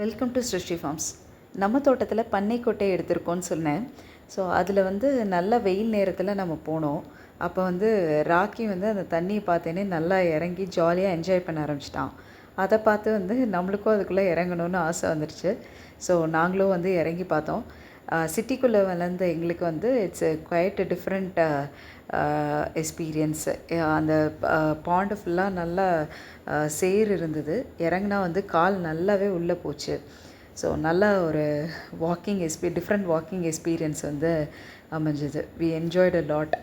Welcome to Srushti forms. நம்ம தோட்டத்தில் பண்ணை கொட்டை எடுத்திருக்கோன்னு சொன்னேன். ஸோ அதில் வந்து நல்ல வெயில் நேரத்தில் நம்ம போனோம். அப்போ வந்து ராக்கி வந்து அந்த தண்ணியை பார்த்தேனே நல்லா இறங்கி ஜாலியாக என்ஜாய் பண்ண ஆரம்பிச்சிட்டான். அதை பார்த்து வந்து நம்மளுக்கும் அதுக்குள்ளே இறங்கணுன்னு ஆசை வந்துடுச்சு. ஸோ நாங்களும் வந்து இறங்கி பார்த்தோம். சிட்டிக்குள்ளே வளர்ந்த எங்களுக்கு வந்து இட்ஸ் குவைட் டிஃப்ரெண்ட் எக்ஸ்பீரியன்ஸ். அந்த பாண்டு ஃபுல்லாக நல்லா சேர் இருந்தது. இறங்குனா வந்து கால் நல்லாவே உள்ளே போச்சு. ஸோ நல்ல ஒரு டிஃப்ரெண்ட் வாக்கிங் எக்ஸ்பீரியன்ஸ் வந்து அமைஞ்சது. We enjoyed a lot.